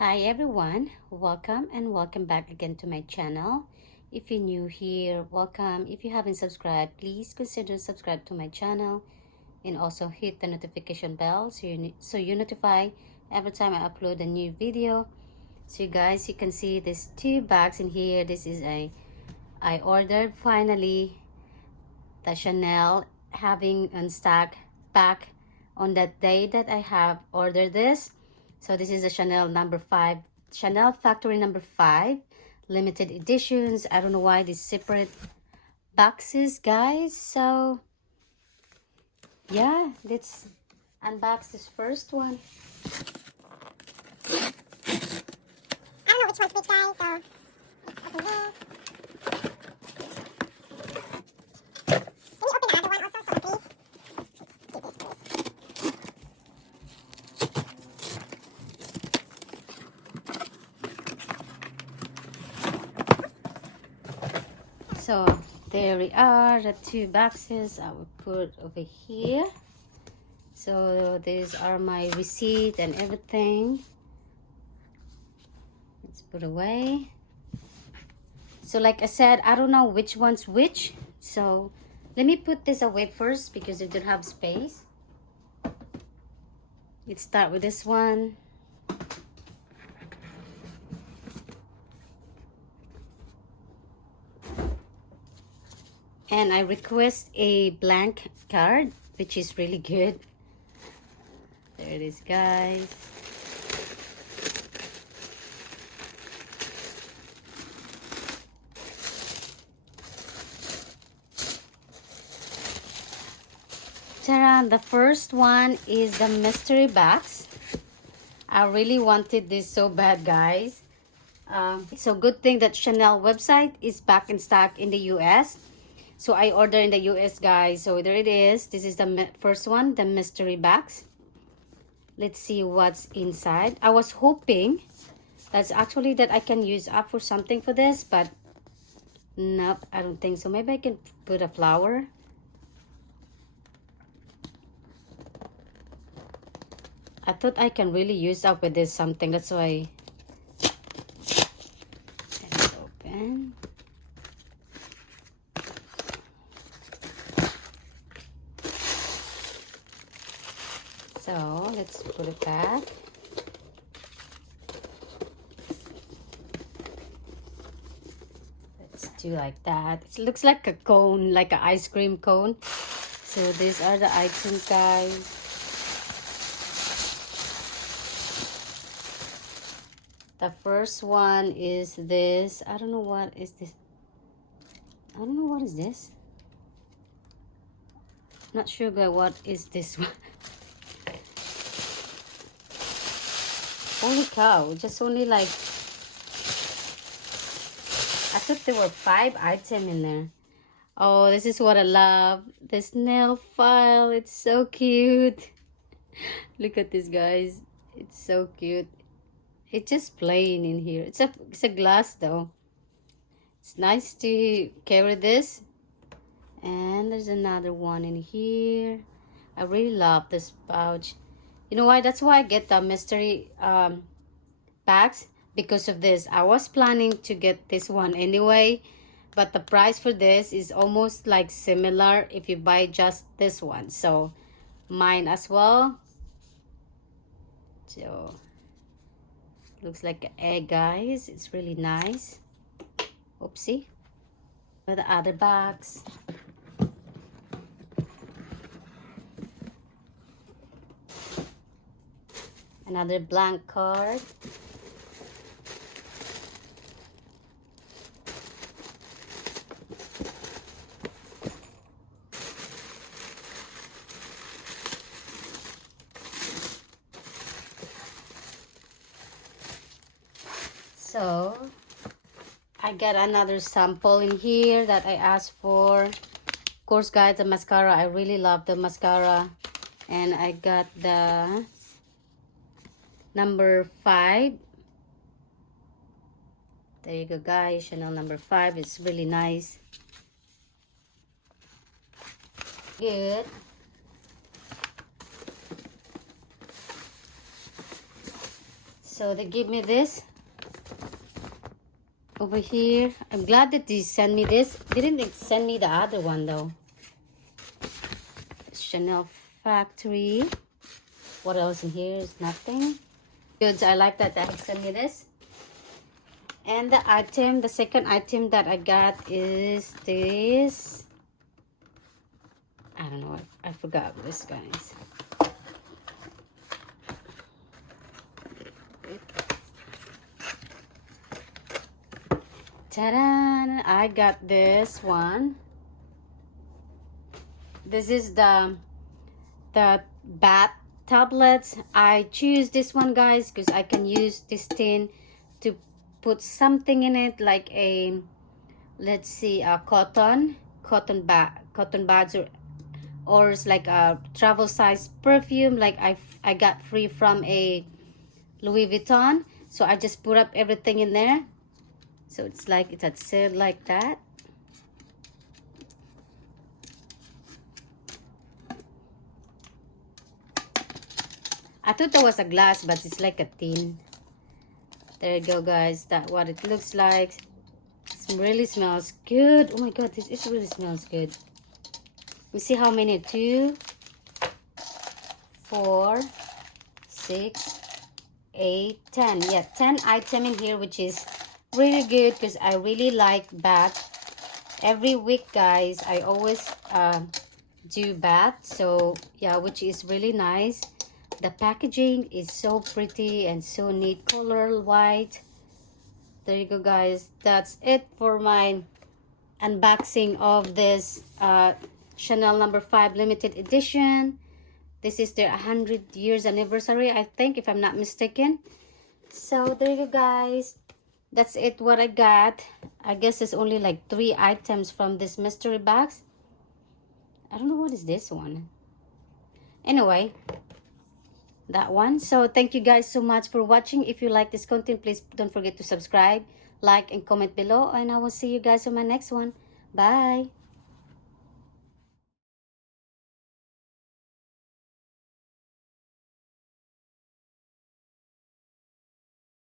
Hi everyone, welcome and welcome back again to my channel. If you're new here, welcome. If you haven't subscribed, please consider subscribe to my channel and also hit the notification bell so you notify every time I upload a new video. So you guys, you can see these two bags in here. This is I ordered finally the Chanel having on stock back on that day that I have ordered this. So this is a Chanel number 5, Chanel Factory number 5, limited editions. I don't know why these separate boxes, guys. So yeah, let's unbox this first one. I don't know which one's which, guys, so let's open this. Can you open the other one also, so please? Let's do this first. So there we are, the two boxes I will put over here. So these are my receipt and everything. Let's put away. So like I said, I don't know which one's which. So let me put this away first because it don't have space. Let's start with this one. And I request a blank card, which is really good. There it is, guys. Ta-da! The first one is the mystery box. I really wanted this so bad, guys. So good thing that Chanel website is back in stock in the US. So I ordered in the US, guys. So there it is. This is the first one, the mystery box. Let's see what's inside. I was hoping that's actually that I can use up for something for this, but nope, I don't think so. Maybe I can put a flower. I thought I can really use up with this something. That's why. Let's open. So let's put it back. Let's do like that. It looks like a cone, like an ice cream cone. So these are the items, guys. The first one is this. I don't know what is this. I don't know what is this. Not sure, guys, what is this one. Holy cow, just only like, I thought there were 5 items in there. Oh, this is what I love. This nail file, it's so cute. Look at this, guys. It's so cute. It's just plain in here. It's a glass though. It's nice to carry this. And there's another one in here. I really love this pouch. You know why? That's why I get the mystery bags, because of this. I was planning to get this one anyway, but the price for this is almost like similar if you buy just this one. So mine as well. So looks like an egg, guys. It's really nice. Oopsie. The other box. Another blank card. So I got another sample in here that I asked for. Of course, guys, the mascara. I really love the mascara. And I got the number 5. There you go, guys. Chanel number 5. It's really nice. Good. So they give me this over here. I'm glad that they sent me this. Didn't send me the other one though. Chanel Factory. What else in here? Is nothing. Goods. I like that they sent me this. And the item, the second item that I got is this. I don't know. I forgot this, guys. Ta-da! I got this one. This is the bath tablets. I choose this one, guys, because I can use this tin to put something in it, like a, let's see, a cotton buds, or it's like a travel size perfume, like I got free from a Louis Vuitton. So I just put up everything in there. So it's like it's at sale like that. I thought that was a glass, but it's like a tin. There you go, guys. That's what it looks like. It really smells good. Oh my god, this really smells good. You see how many? 2, 4, 6, 8, 10. Yeah, 10 items in here, which is really good because I really like bath. Every week, guys, I always do bath. So yeah, which is really nice. The packaging is so pretty and so neat, color white. There you go, guys. That's it for my unboxing of this Chanel No. 5 limited edition. This is their 100 years anniversary, I think, if I'm not mistaken. So there you go, guys. That's it what I got. I guess it's only like 3 items from this mystery box. I don't know what is this one. Anyway, that one. So thank you guys so much for watching. If you like this content, please don't forget to subscribe, like, and comment below. And I will see you guys on my next one. Bye.